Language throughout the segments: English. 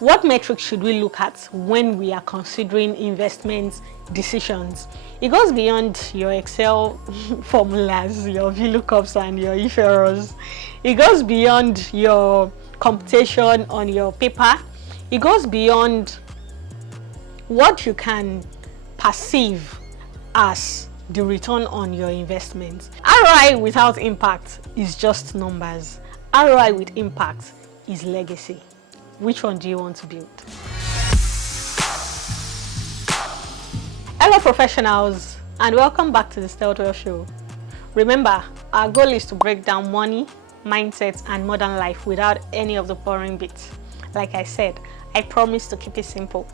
What metrics should we look at when we are considering investment decisions? It goes beyond your Excel formulas, your VLOOKUPs and your if errors. It goes beyond your computation on your paper. It goes beyond what you can perceive as the return on your investment. ROI without impact is just numbers. ROI with impact is legacy. Which one do you want to build? Hello professionals, and welcome back to the Steltwell Show. Remember, our goal is to break down money, mindset and modern life without any of the boring bits. Like I said, I promise to keep it simple.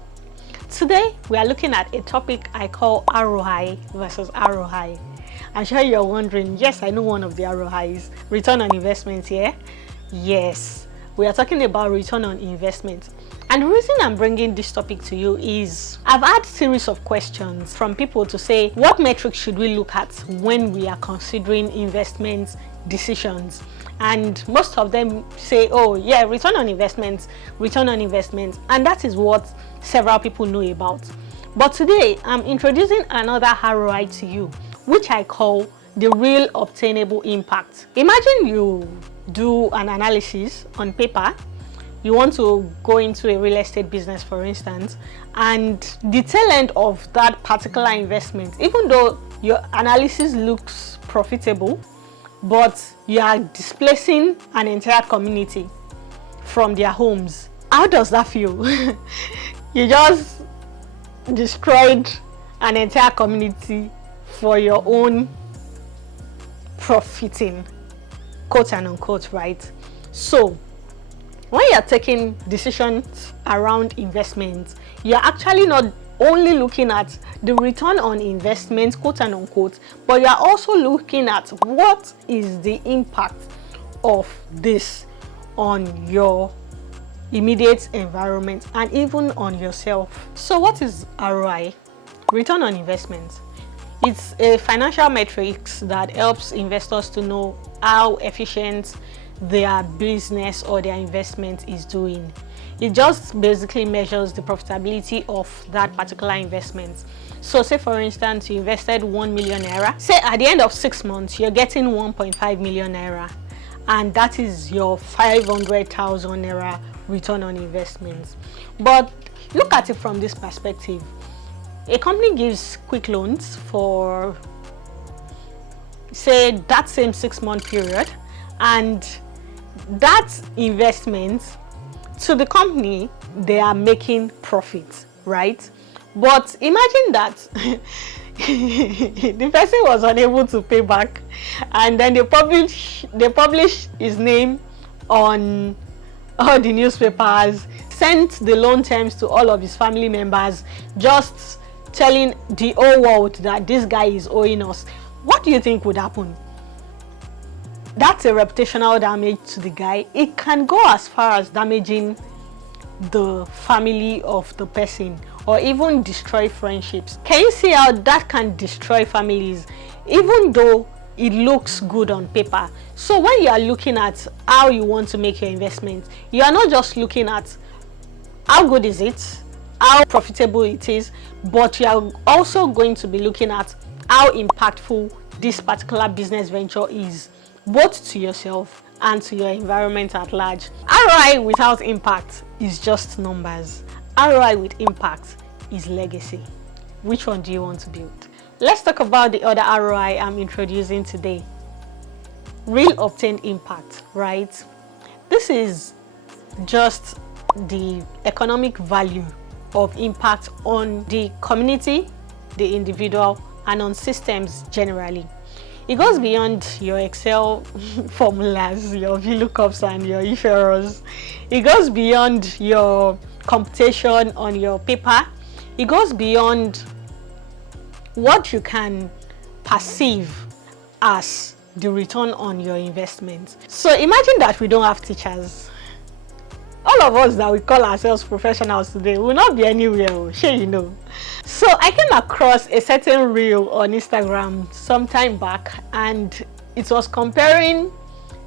Today, we are looking at a topic I call ROI versus ROI. I'm sure you're wondering, yes, I know one of the ROIs, return on investment here. Yes. We are talking about return on investment. And the reason I'm bringing this topic to you is I've had a series of questions from people to say, what metrics should we look at when we are considering investment decisions? And most of them say, oh yeah, return on investment. And that is what several people know about. But today, I'm introducing another ROI to you, which I call the real obtainable impact. Imagine you do an analysis on paper. You want to go into a real estate business, for instance, and the tail end of that particular investment, even though your analysis looks profitable, but you are displacing an entire community from their homes. How does that feel? You just destroyed an entire community for your own profiting, quote and unquote, right? So when you're taking decisions around investments, you're actually not only looking at the return on investment, quote and unquote, but you're also looking at what is the impact of this on your immediate environment and even on yourself. So what is ROI? Return on investment. It's a financial metrics that helps investors to know how efficient their business or their investment is doing. It just basically measures the profitability of that particular investment. So say for instance, you invested 1 million naira. Say at the end of 6 months, you're getting 1.5 million naira. And that is your 500,000 naira return on investment. But look at it from this perspective. A company gives quick loans for, say, that same 6-month period, and that investment, to the company, they are making profit, right? But imagine that the person was unable to pay back, and then they publish his name on all the newspapers, sent the loan terms to all of his family members, just telling the whole world that this guy is owing us. What do you think would happen? That's a reputational damage to the guy. It can go as far as damaging the family of the person or even destroy friendships. Can you see how that can destroy families even though it looks good on paper? So when you are looking at how you want to make your investment, you are not just looking at how good is it, how profitable it is, but you are also going to be looking at how impactful this particular business venture is, both to yourself and to your environment at large. ROI without impact is just numbers. ROI with impact is legacy. Which one do you want to build? Let's talk about the other ROI I'm introducing today. Real obtained impact, right? This is just the economic value of impact on the community, the individual, and on systems generally. It goes beyond your Excel formulas, your VLOOKUPs and your if errors. It goes beyond your computation on your paper. It goes beyond what you can perceive as the return on your investment. So imagine that we don't have teachers. All of us that we call ourselves professionals today will not be anywhere, sure you know. So I came across a certain reel on Instagram some time back, and it was comparing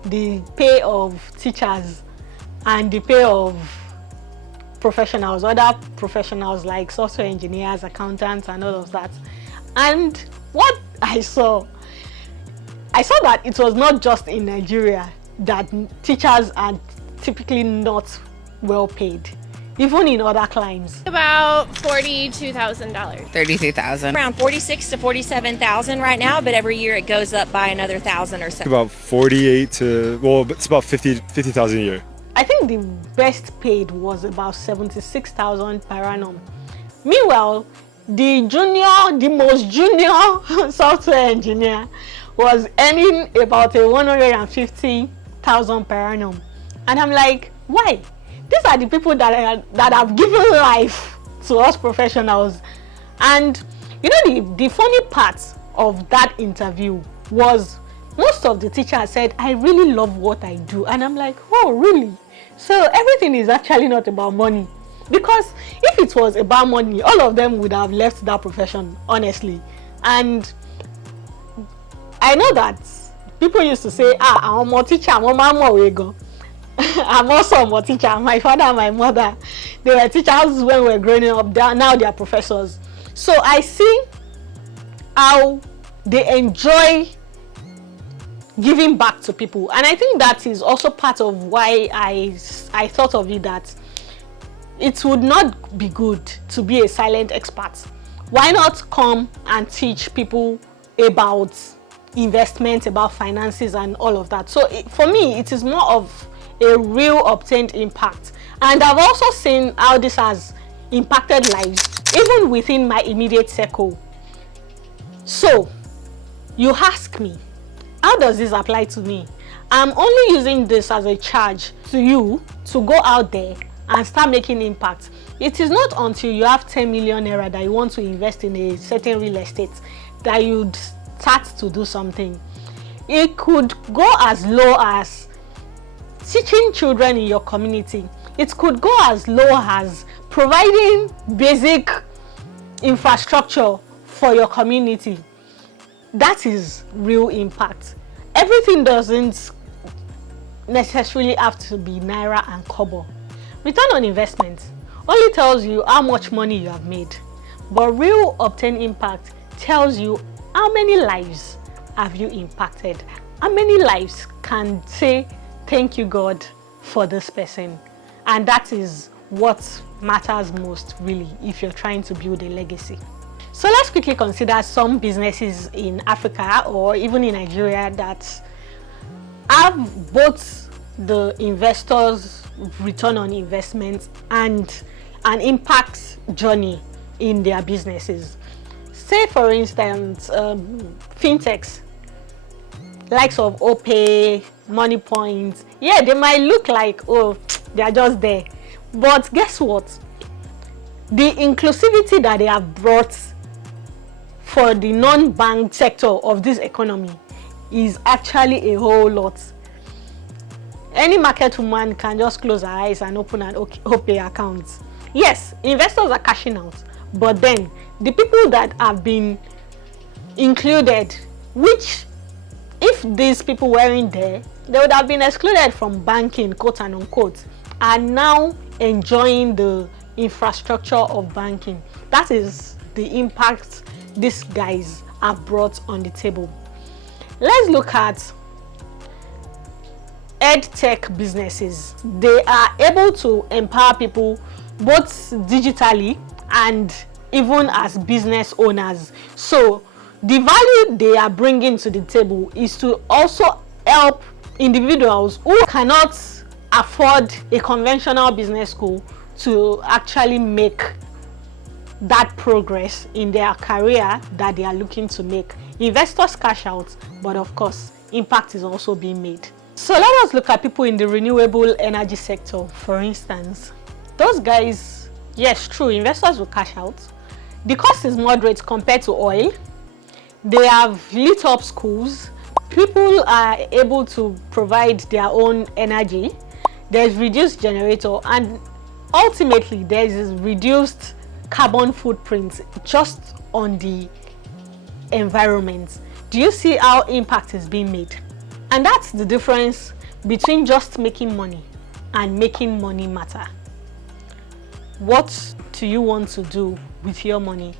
the pay of teachers and the pay of professionals, other professionals like software engineers, accountants, and all of that. And what I saw that it was not just in Nigeria that teachers are typically not well paid, even in other climes. About $42,000. $33,000. Around 46 to 47,000 right now, but every year it goes up by another 1,000 or so. About 48 to, well, it's about 50,000 a year. I think the best paid was about 76,000 per annum. Meanwhile, the most junior software engineer was earning about 150,000 per annum. And I'm like, why? These are the people that have given life to us professionals. And you know, the funny part of that interview was most of the teachers said, I really love what I do. And I'm like, oh, really? So everything is actually not about money. Because if it was about money, all of them would have left that profession, honestly. And I know that people used to say, I'm a teacher, I'm a I'm also a teacher. My father and my mother, they were teachers when we were growing up. Now they are professors. So I see how they enjoy giving back to people. And I think that is also part of why I thought of it, that it would not be good to be a silent expert. Why not come and teach people about investment, about finances and all of that? So for me, it is more of a real obtained impact. And I've also seen how this has impacted lives, even within my immediate circle. So you ask me, how does this apply to me? I'm only using this as a charge to you to go out there and start making impact. It is not until you have 10 million naira that you want to invest in a certain real estate that you'd start to do something. It could go as low as teaching children in your community. It could go as low as providing basic infrastructure for your community. That is real impact. Everything doesn't necessarily have to be naira and kobo. Return on investment only tells you how much money you have made, but real obtained impact tells you how many lives have you impacted. How many lives can say, thank you God for this person? And that is what matters most, really, if you're trying to build a legacy. So let's quickly consider some businesses in Africa or even in Nigeria that have both the investors' return on investment and an impact journey in their businesses. Say, for instance, fintechs, likes of OPay, Money Point. Yeah, they might look like, oh, they are just there. But guess what? The inclusivity that they have brought for the non-bank sector of this economy is actually a whole lot. Any market woman can just close her eyes and open an OPay account. Yes, investors are cashing out, but then the people that have been included, which if these people weren't there, they would have been excluded from banking, quote and unquote, are now enjoying the infrastructure of banking. That is the impact these guys have brought on the table. Let's look at EdTech businesses. They are able to empower people both digitally and even as business owners. So the value they are bringing to the table is to also help individuals who cannot afford a conventional business school to actually make that progress in their career that they are looking to make. Investors cash out, but of course, impact is also being made. So let us look at people in the renewable energy sector, for instance. Those guys, yes, true, investors will cash out. The cost is moderate compared to oil. They have lit up schools. People are able to provide their own energy. There's reduced generator, and ultimately there is reduced carbon footprint just on the environment. Do you see how impact is being made? And that's the difference between just making money and making money matter. what do you want to do with your money?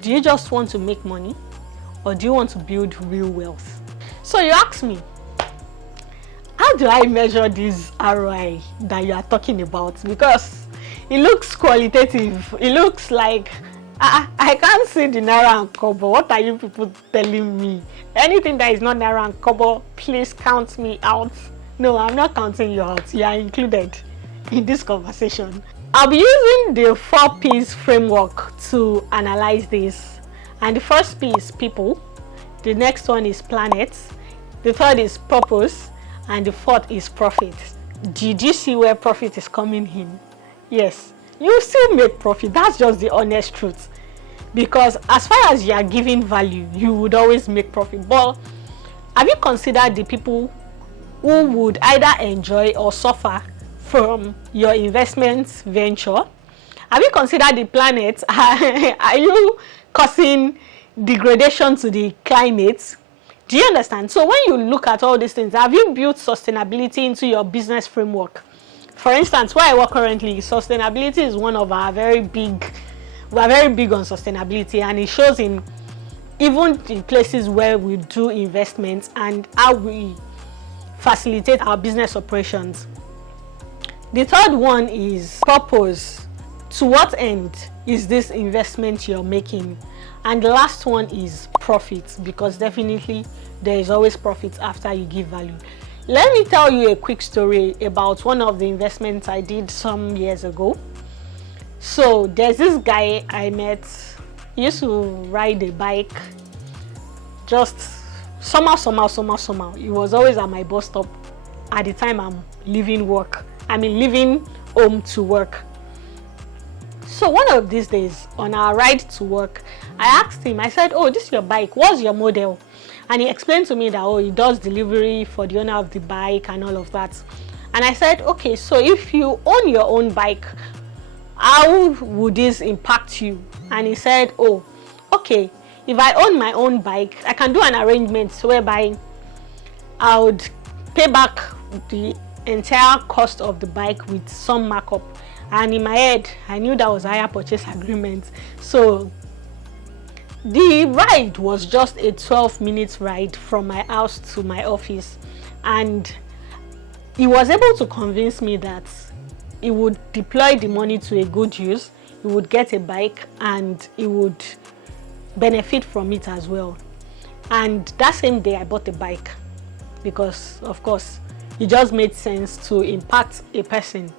Do you just want to make money, or do you want to build real wealth? So you ask me, how do I measure this ROI that you are talking about? Because it looks qualitative. It looks like I can't see the naira and kobo. What are you people telling me? Anything that is not naira and kobo, please count me out. No, I'm not counting you out. You are included in this conversation. I'll be using the 4 P's framework to analyze this. And the first P is people. The next one is planet. The third is purpose. And the fourth is profit. Did you see where profit is coming in? Yes, you still make profit. That's just the honest truth. Because as far as you are giving value, you would always make profit. But have you considered the people who would either enjoy or suffer from your investment venture? Have you considered the planet? Are you causing degradation to the climate? Do you understand? So when you look at all these things, have you built sustainability into your business framework? For instance, where I work currently, sustainability is one of our we are very big on sustainability, and it shows in even the places where we do investments and how we facilitate our business operations. The third one is purpose. To what end is this investment you're making? And the last one is profit, because definitely there is always profit after you give value. Let me tell you a quick story about one of the investments I did some years ago. So there's this guy I met. He used to ride a bike. Just somehow. He was always at my bus stop at the time I'm leaving home to work. So one of these days, on our ride to work, I asked him, I said, oh, this is your bike, what's your model? And he explained to me that, oh, he does delivery for the owner of the bike and all of that. And I said, okay, so if you own your own bike, how would this impact you? And he said, oh, okay, if I own my own bike, I can do an arrangement whereby I would pay back the entire cost of the bike with some markup. And in my head, I knew that was a hire purchase agreement. So the ride was just a 12-minute ride from my house to my office. And he was able to convince me that he would deploy the money to a good use, he would get a bike, and he would benefit from it as well. And that same day, I bought a bike because, of course, it just made sense to impact a person.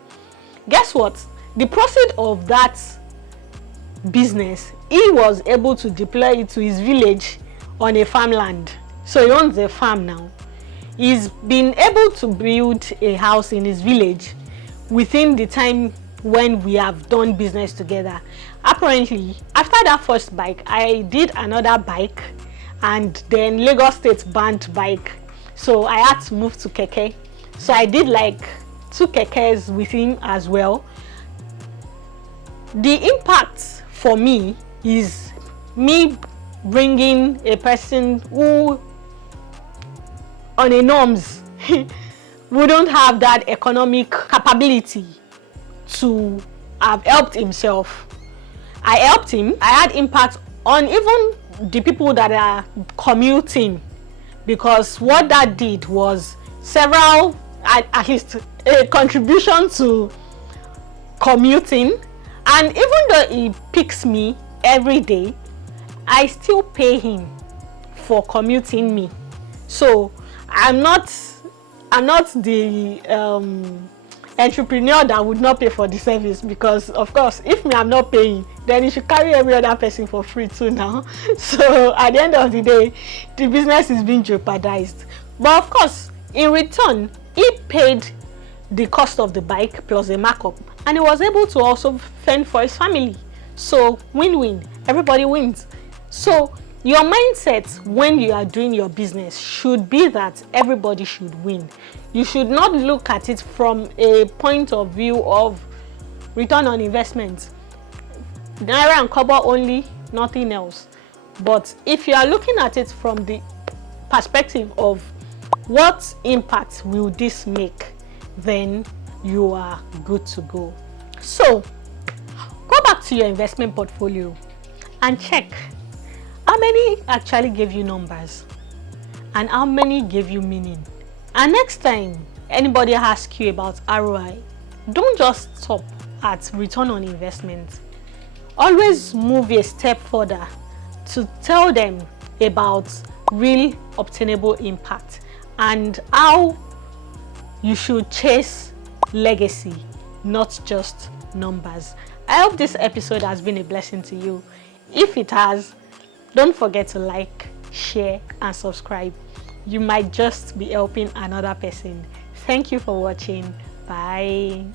Guess what? The proceed of that business, he was able to deploy it to his village on a farmland. So he owns a farm now. He's been able to build a house in his village within the time when we have done business together. Apparently, after that first bike, I did another bike, and then Lagos State banned bike. So I had to move to keke. So I did like 2 kekes with him as well. The impact for me is me bringing a person who on a norms wouldn't have that economic capability to have helped himself. I helped him. I had impact on even the people that are commuting, because what that did was several, at least a contribution to commuting. And even though he picks me every day, I still pay him for commuting me. So I'm not the entrepreneur that would not pay for the service, because of course, if I'm not paying, then you should carry every other person for free too now. So at the end of the day, the business is being jeopardized. But of course, in return, he paid the cost of the bike plus a markup, and he was able to also fend for his family. So win-win, everybody wins. So your mindset when you are doing your business should be that everybody should win. You should not look at it from a point of view of return on investment, naira and kobo only, nothing else. But if you are looking at it from the perspective of what impact will this make, then you are good to go. So back to your investment portfolio and check how many actually gave you numbers and how many gave you meaning. And next time anybody asks you about ROI, don't just stop at return on investment. Always move a step further to tell them about real obtainable impact and how you should chase legacy, not just numbers. I hope this episode has been a blessing to you. If it has, don't forget to like, share, and subscribe. You might just be helping another person. Thank you for watching. Bye.